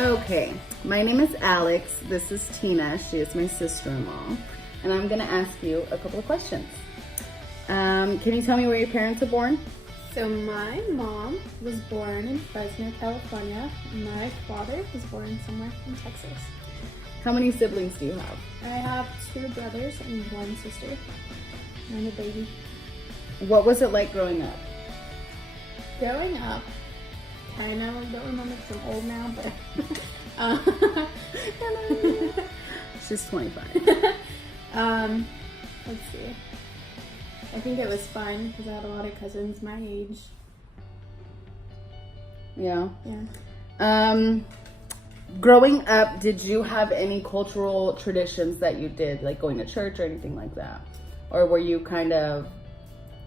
Okay, my name is Alex. This is Tina. She is my sister-in-law. And I'm going to ask you a couple of questions. Can you tell me where your parents are born? So my mom was born in Fresno, California. My father was born somewhere in Texas. How many siblings do you have? I have 2 brothers and 1 sister. I'm a baby. What was it like growing up? Growing up, kind of don't remember because I'm old now, but She's 25. Let's see. I think it was fun because I had a lot of cousins my age. Yeah. Yeah. Growing up, did you have any cultural traditions that you did, like going to church or anything like that? Or were you kind of,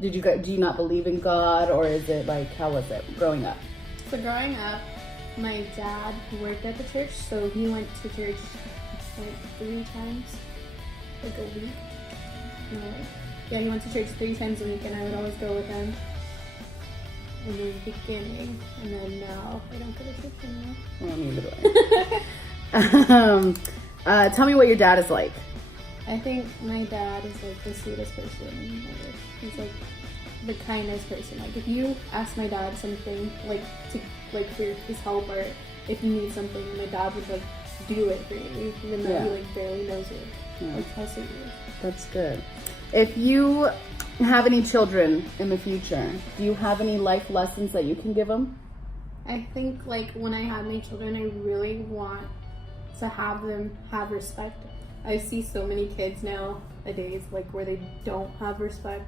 do you not believe in God, or is it like, how was it growing up? So growing up, my dad worked at the church, so he went to church like 3 times, like a week. No, yeah, he went to church 3 times a week, and I would always go with him in the beginning, and then now I don't go to church anymore. Well, neither do I. Tell me what your dad is like. I think my dad is like the sweetest person ever. He's like the kindest person. Like if you ask my dad something like for his help, or if you need something, my dad would like do it for you, even though he like barely knows you. Yeah. Like how sweet he is. That's good. If you have any children in the future, do you have any life lessons that you can give them? I think like when I have my children, I really want to have them have respect. I see so many kids nowadays like where they don't have respect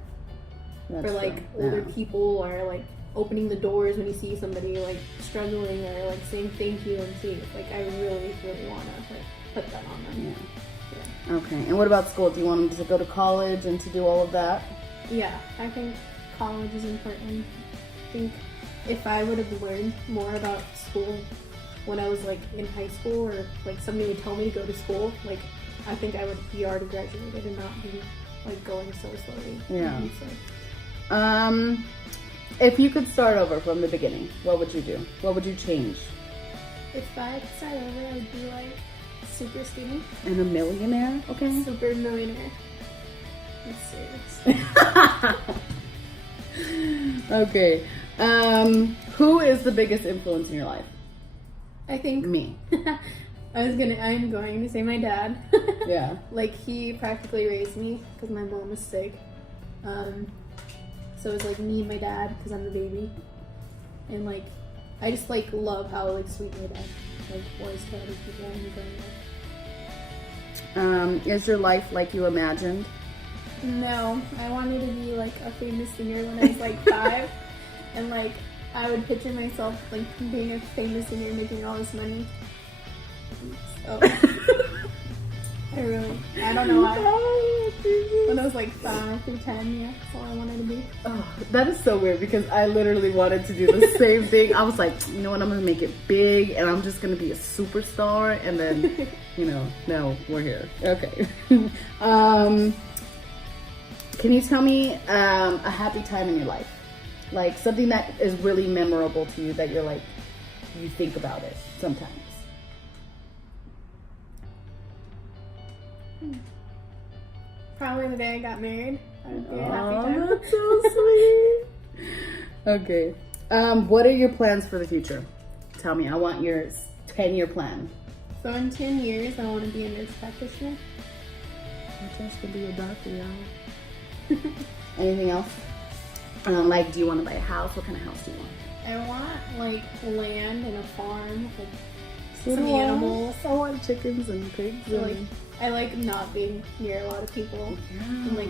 for like older people, or like opening the doors when you see somebody like struggling, or like saying thank you and see. Like I really want to like put that on them. Yeah. Okay. And what about school? Do you want them to go to college and to do all of that? Yeah, I think college is important. I think if I would have learned more about school when I was like in high school, or like somebody would tell me to go to school, like I think I would be already graduated and not be like going so slowly. Yeah. If you could start over from the beginning, what would you do? What would you change? If I could start over, I would be like super skinny. And a millionaire? Okay. Super millionaire. That's serious. Okay. Who is the biggest influence in your life? I think me. I'm going to say my dad. Yeah. Like he practically raised me because my mom was sick. So it was like me and my dad because I'm the baby. And like I just like love how like sweet my dad like was to other people when growing up. Is your life like you imagined? No, I wanted to be like a famous singer when I was like 5, and like I would picture myself like being a famous singer, making all this money. So I don't know why. When I was like 5 through 10, yeah, that's all I wanted to be. Oh, that is so weird because I literally wanted to do the same thing. I was like, you know what, I'm gonna make it big and I'm just gonna be a superstar, and then now we're here. Okay. Can you tell me a happy time in your life? Like something that is really memorable to you that you're like, you think about it sometimes. Probably the day I got married. That would be a happy time. That's so sweet. Okay. What are your plans for the future? Tell me. I want your 10-year plan. So in 10 years, I want to be a nurse practitioner. I just to be a doctor, y'all. Anything else? Like, do you want to buy a house? What kind of house do you want? I want like land and a farm, like So some do I. animals. I want chickens and pigs. So, like I like not being near a lot of people, and like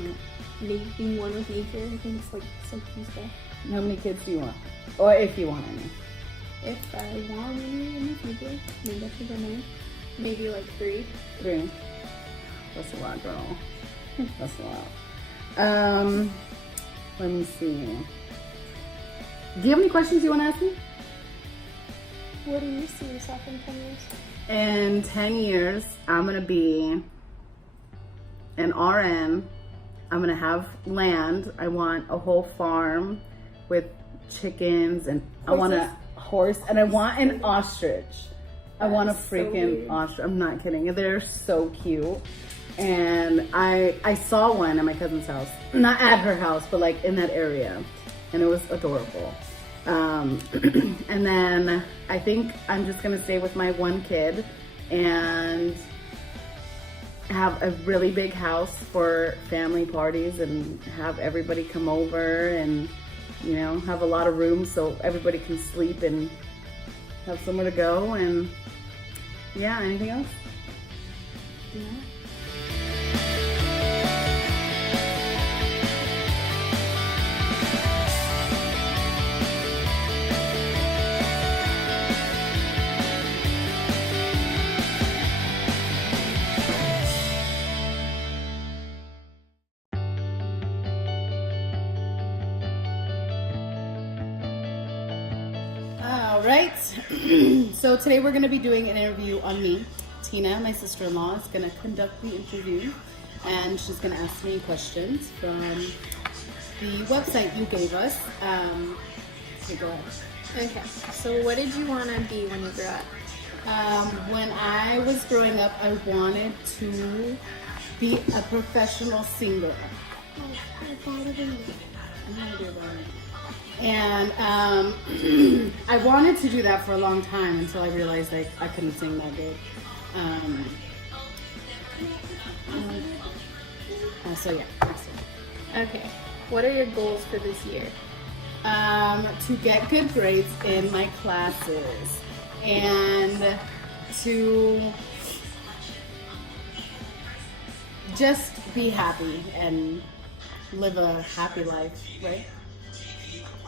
being one with nature. I think it's like so peaceful. How many kids do you want? Or if you want any? If I want any in the future, maybe I should go married. Maybe like 3. 3. That's a lot, girl. That's a lot. Let me see. Do you have any questions you want to ask me? What do you see yourself in 10 years? In 10 years, I'm going to be an RN. I'm going to have land. I want a whole farm with chickens, and I want a horse, and I want an ostrich. I want a That's so freaking weird. ostrich. I'm not kidding. They're so cute. And I saw one at my cousin's house. Not at her house, but like in that area. And it was adorable. And then I think I'm just gonna stay with my one kid and have a really big house for family parties and have everybody come over and, you know, have a lot of rooms so everybody can sleep and have somewhere to go. And yeah, anything else? Yeah. All right. So today we're going to be doing an interview on me. Tina, my sister-in-law, is going to conduct the interview, and she's going to ask me questions from the website you gave us. So go ahead. Okay, so what did you want to be when you grew up? When I was growing up, I wanted to be a professional singer. And I wanted to do that for a long time until I realized I couldn't sing that good. So yeah, that's it. Okay, what are your goals for this year? To get good grades in my classes and to just be happy and live a happy life, right?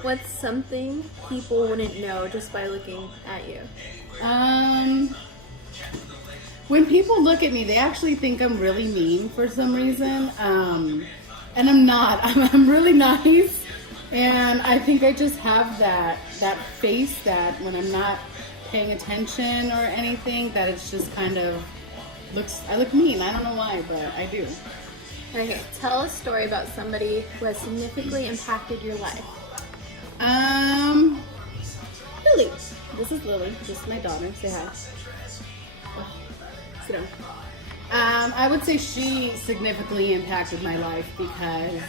What's something people wouldn't know just by looking at you? When people look at me, they actually think I'm really mean for some reason. And I'm not. I'm really nice. And I think I just have that face that when I'm not paying attention or anything, that it's just kind of I look mean. I don't know why, but I do. Okay, tell a story about somebody who has significantly impacted your life. Lily. This is Lily. This is my daughter. Say hi. Oh, sit down. I would say she significantly impacted my life because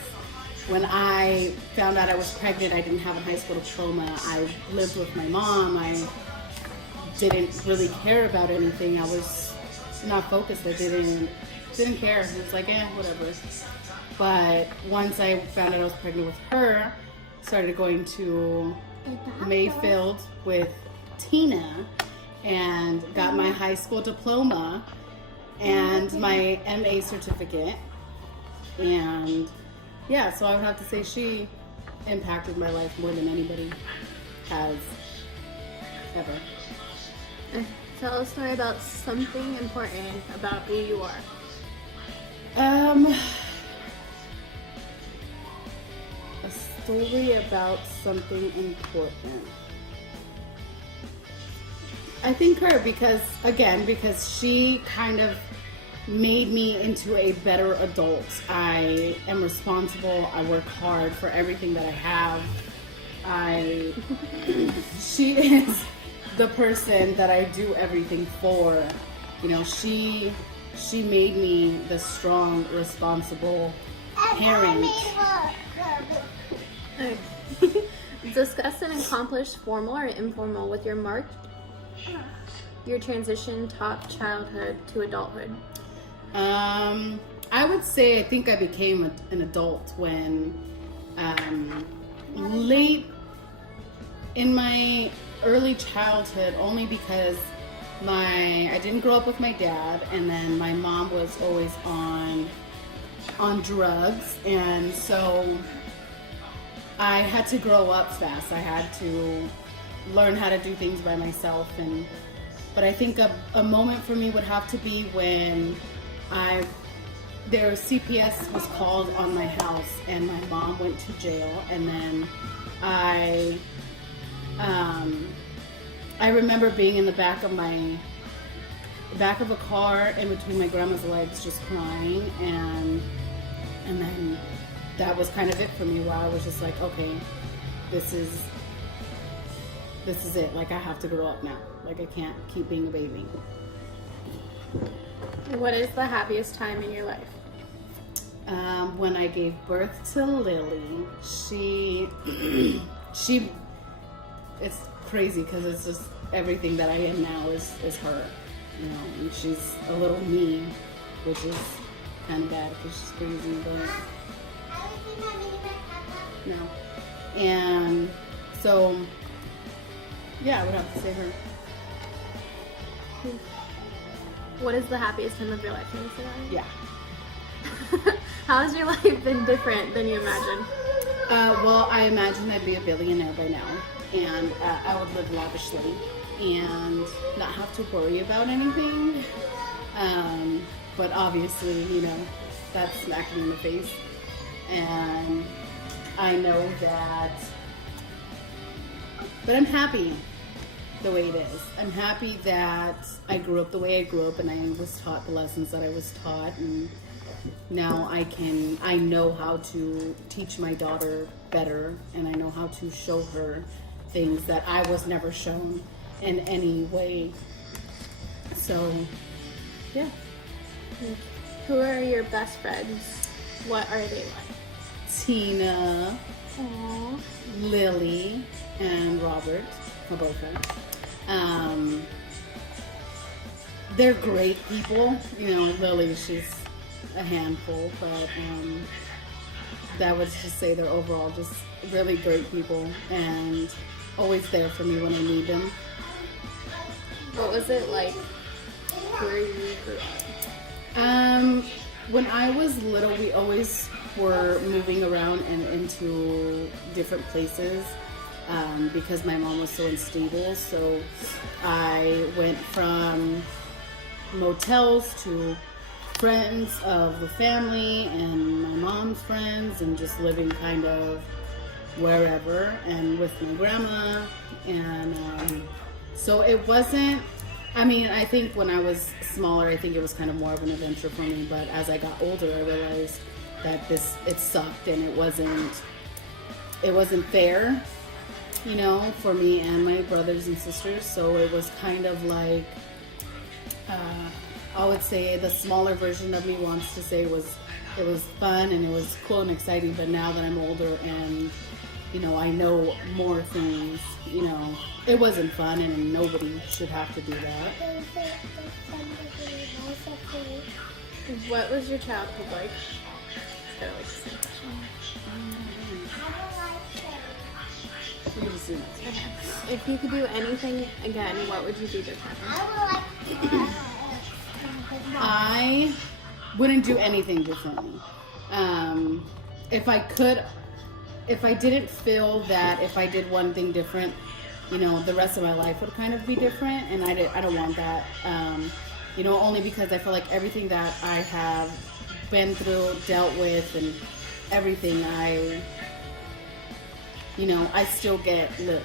when I found out I was pregnant, I didn't have a high school diploma. I lived with my mom. I didn't really care about anything. I was not focused. I didn't care. It was like, whatever. But once I found out I was pregnant with her, started going to Mayfield with Tina and got my high school diploma and my MA certificate. And yeah, so I would have to say she impacted my life more than anybody has ever. Tell a story about something important about who you are. A story about something important. I think her because she kind of made me into a better adult. I am responsible. I work hard for everything that I have. She is the person that I do everything for. You know, she made me the strong, responsible parent. Discuss and accomplish formal or informal with your transition top childhood to adulthood. I would say I think I became an adult when late in my early childhood, only because I didn't grow up with my dad, and then my mom was always on drugs, and so I had to grow up fast. I had to learn how to do things by myself, but I think a moment for me would have to be when their CPS was called on my house and my mom went to jail, and then I remember being in the back of a car in between my grandma's legs just crying, and then that was kind of it for me, where I was just like, okay, this is this is it. Like, I have to grow up now. Like, I can't keep being a baby. What is the happiest time in your life? When I gave birth to Lily, she, it's crazy because it's just everything that I am now is her, you know, and she's a little me, which is kind of bad because she's crazy, but no. And so, yeah, I would have to say her. What is the happiest time of your life? Can you say that? Yeah. How has your life been different than you imagined? Well, I imagine I'd be a billionaire by now, and I would live lavishly and not have to worry about anything. But obviously, you know, that's smacked me in the face. And I know that, but I'm happy the way it is. I'm happy that I grew up the way I grew up and I was taught the lessons that I was taught, and now I know how to teach my daughter better, and I know how to show her things that I was never shown in any way. So, yeah. Who are your best friends? What are they like? Tina, Aww. Lily, and Robert, my boyfriend. They're great people. You know, Lily, she's a handful, but that would just say they're overall just really great people and always there for me when I need them. What was it like where you grew up? When I was little, we always were moving around and into different places because my mom was so unstable. So I went from motels to friends of the family and my mom's friends, and just living kind of wherever and with my grandma. And so it wasn't, I mean, I think when I was smaller, I think it was kind of more of an adventure for me, but as I got older, I realized that it sucked, and it wasn't fair, you know, for me and my brothers and sisters. So it was kind of like, I would say the smaller version of me wants to say it was fun and it was cool and exciting, but now that I'm older and, you know, I know more things, you know, it wasn't fun, and nobody should have to do that. What was your childhood like? Kind of like the same question. If you could do anything again, what would you do differently? I wouldn't do anything differently. If I didn't feel that if I did one thing different, you know, the rest of my life would kind of be different, and I don't want that. You know, only because I feel like everything that I have been through, dealt with, and everything, I still get Lily.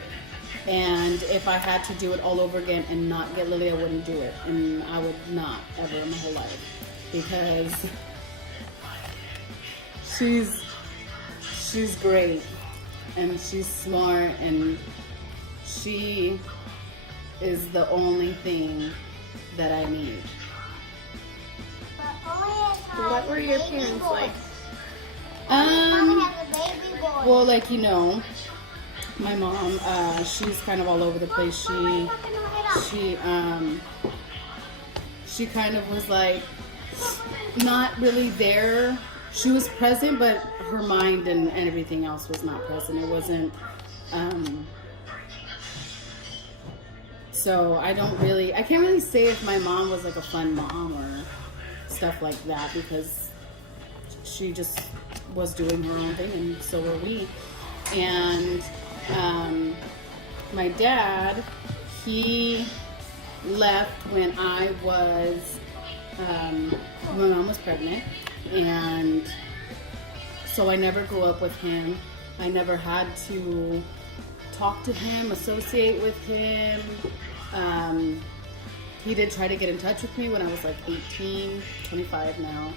And if I had to do it all over again and not get Lily, I wouldn't do it. And I would not ever in my whole life. Because she's great. And she's smart. And she is the only thing that I need. What were your parents like? Well, like, you know, my mom, she's kind of all over the place. She kind of was like not really there. She was present, but her mind and everything else was not present. It wasn't, so I can't really say if my mom was like a fun mom or stuff like that, because she just was doing her own thing, and so were we. And my dad, he left when I was, my mom was pregnant, and so I never grew up with him. I never had to talk to him, associate with him. He did try to get in touch with me when I was like 18, 25 now.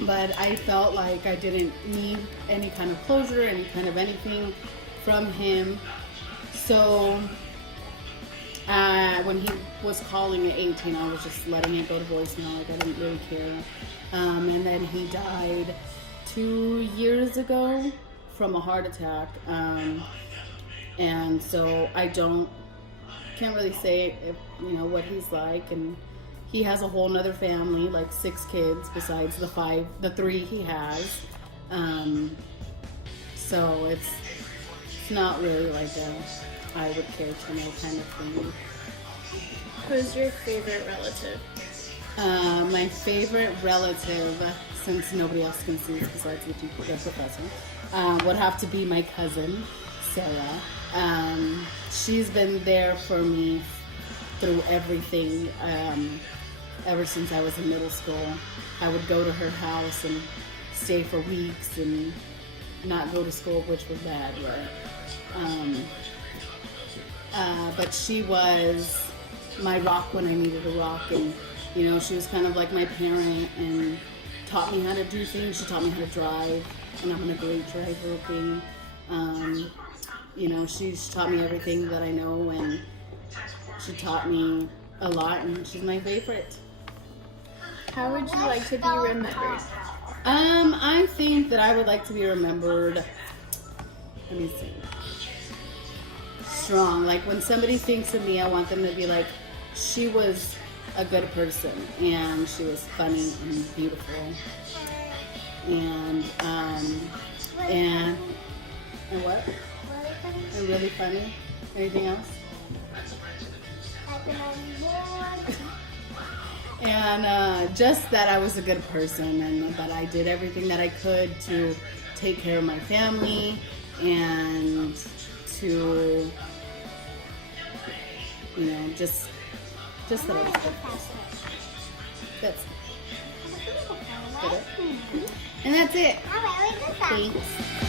But I felt like I didn't need any kind of closure, any kind of anything from him. So when he was calling at 18, I was just letting it go to voicemail. Like I didn't really care. And then he died 2 years ago from a heart attack. And so I can't really say if, what he's like. And he has a whole nother family, like 6 kids besides the 3 he has. So it's not really like I would care to know kind of thing. Who's your favorite relative? My favorite relative, since nobody else can see it besides the professor, would have to be my cousin, Sarah. She's been there for me through everything. Ever since I was in middle school, I would go to her house and stay for weeks and not go to school, which was bad, but she was my rock when I needed a rock, and she was kind of like my parent and taught me how to do things. She taught me how to drive, and I'm a great driver. She's taught me everything that I know, and she taught me a lot, and she's my favorite. How would you like to be remembered? I think that I would like to be remembered, let me see, strong. Like when somebody thinks of me, I want them to be like, she was a good person, and she was funny and beautiful, and what? And really funny. Anything else? And just that I was a good person, and that I did everything that I could to take care of my family, and to, just that I was a good person. That's it. And that's it. Thanks.